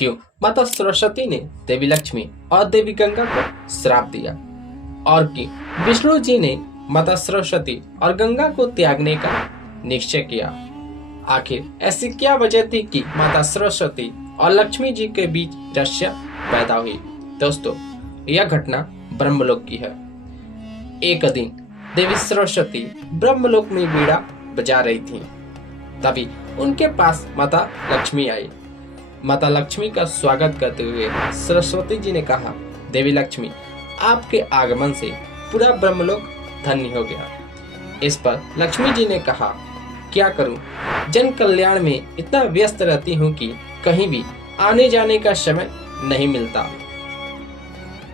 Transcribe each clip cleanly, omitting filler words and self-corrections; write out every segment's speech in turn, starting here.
क्यों माता सरस्वती ने देवी लक्ष्मी और देवी गंगा को श्राप दिया और कि विष्णु जी ने माता सरस्वती और गंगा को त्यागने का निश्चय किया। आखिर ऐसी क्या वजह थी कि माता सरस्वती और लक्ष्मी जी के बीच रस्या पैदा हुई? दोस्तों, यह घटना ब्रह्मलोक की है। एक दिन देवी सरस्वती ब्रह्मलोक में वीणा बजा रही थी। तभी उनके पास माता लक्ष्मी आई। माता लक्ष्मी का स्वागत करते हुए सरस्वती जी ने कहा, देवी लक्ष्मी, आपके आगमन से पूरा ब्रह्मलोक धन्य हो गया। इस पर लक्ष्मी जी ने कहा, क्या करूं, जन कल्याण में इतना व्यस्त रहती हूं कि कहीं भी आने जाने का समय नहीं मिलता।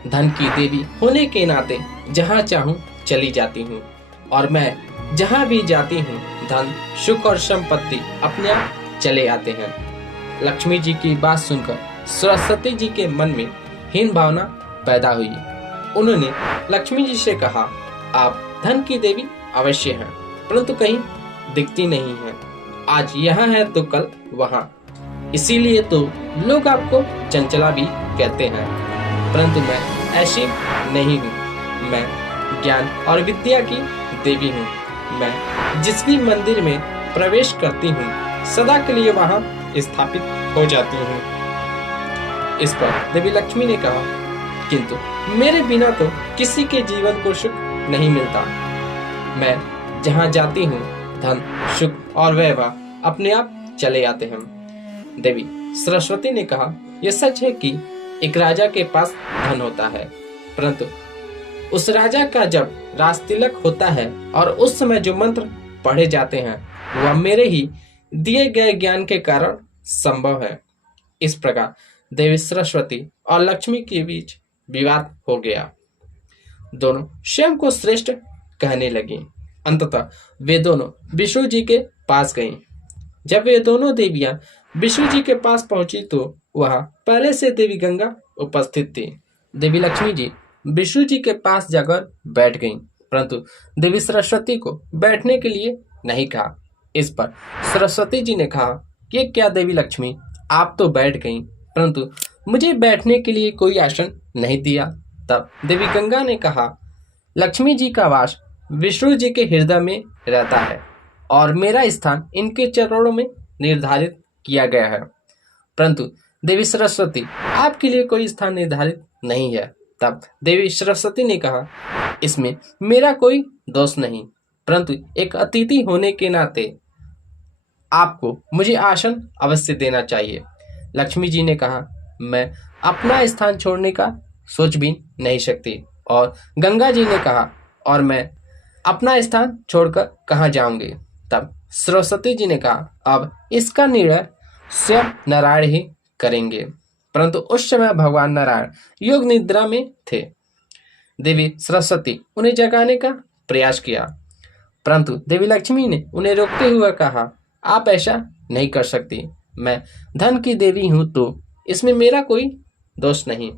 धन की देवी होने के नाते जहां चाहूं चली जाती हूं और मैं जहां भी जाती हूं धन, सुख और संपत्ति अपने आप चले आते हैं। लक्ष्मी जी की बात सुनकर सरस्वती जी के मन में हीन भावना पैदा हुई। उन्होंने लक्ष्मी जी से कहा, आप धन की देवी अवश्य हैं, परंतु कहीं दिखती नहीं हैं। आज यहाँ है तो कल वहाँ, इसीलिए तो लोग आपको चंचला भी कहते हैं, परंतु मैं ऐसी नहीं हूँ। मैं ज्ञान और विद्या की देवी हूँ। मैं जिस भी मंदिर में प्रवेश करती हूँ सदा के लिए वहाँ स्थापित हो जाती हूँ। इस पर देवी लक्ष्मी ने कहा, किंतु मेरे बिना तो किसी के जीवन को सुख नहीं मिलता। मैं जहाँ जाती हूँ धन, सुख और वैभव अपने आप चले आते हैं। देवी सरस्वती ने कहा, यह सच है कि एक राजा के पास धन होता है, परंतु उस राजा का जब राजतिलक होता है और उस समय जो मंत्र पढ़े जाते हैं वह मेरे ही दिए गए ज्ञान के कारण संभव है। इस प्रकार देवी सरस्वती और लक्ष्मी के बीच विवाद हो गया। दोनों स्वयं को श्रेष्ठ कहने लगी। अंततः वे दोनों विष्णु जी के पास गईं। जब वे दोनों देवियां विष्णु जी के पास पहुंची तो वहां पहले से देवी गंगा उपस्थित थी। देवी लक्ष्मी जी विष्णु जी के पास जाकर बैठ गईं, परंतु देवी सरस्वती को बैठने के लिए नहीं कहा। इस पर सरस्वती जी ने कहा, ये क्या देवी लक्ष्मी, आप तो बैठ गईं, परंतु मुझे बैठने के लिए कोई आसन नहीं दिया। तब देवी गंगा ने कहा, लक्ष्मी जी का वास विष्णु जी के हृदय में रहता है और मेरा स्थान इनके चरणों में निर्धारित किया गया है, परंतु देवी सरस्वती आपके लिए कोई स्थान निर्धारित नहीं है। तब देवी सरस्वती ने कहा, इसमें मेरा कोई दोष नहीं, परंतु एक अतिथि होने के नाते आपको मुझे आसन अवश्य देना चाहिए। लक्ष्मी जी ने कहा, मैं अपना स्थान छोड़ने का सोच भी नहीं सकती। और गंगा जी ने कहा, और मैं अपना स्थान छोड़कर कहाँ जाऊंगी। तब सरस्वती जी ने कहा, अब इसका निर्णय स्वयं नारायण ही करेंगे। परंतु उस समय भगवान नारायण योग निद्रा में थे। देवी सरस्वती उन्हें जगाने का प्रयास किया, परंतु देवी लक्ष्मी ने उन्हें रोकते हुए कहा, आप ऐसा नहीं कर सकती। मैं धन की देवी हूँ तो इसमें मेरा कोई दोष नहीं।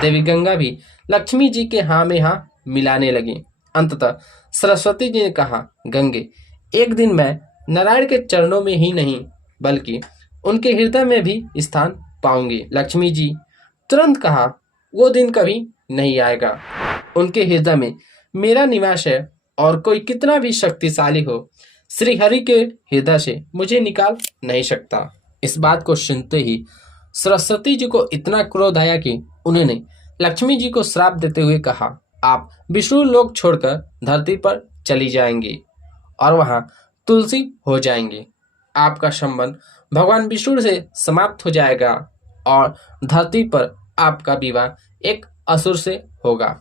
देवी गंगा भी लक्ष्मी जी के हाँ में हाँ मिलाने लगी। अंततः सरस्वती जी ने कहा, गंगे, एक दिन मैं नारायण के चरणों में ही नहीं बल्कि उनके हृदय में भी स्थान पाऊंगी। लक्ष्मी जी तुरंत कहा, वो दिन कभी नहीं आएगा। उनके हृदय में मेरा निवास है और कोई कितना भी शक्तिशाली हो श्री हरि के हृदय से मुझे निकाल नहीं सकता। इस बात को सुनते ही सरस्वती जी को इतना क्रोध आया कि उन्होंने लक्ष्मी जी को श्राप देते हुए कहा, आप विष्णु लोक छोड़कर धरती पर चली जाएंगी और वहां तुलसी हो जाएंगी। आपका संबंध भगवान विष्णु से समाप्त हो जाएगा और धरती पर आपका विवाह एक असुर से होगा।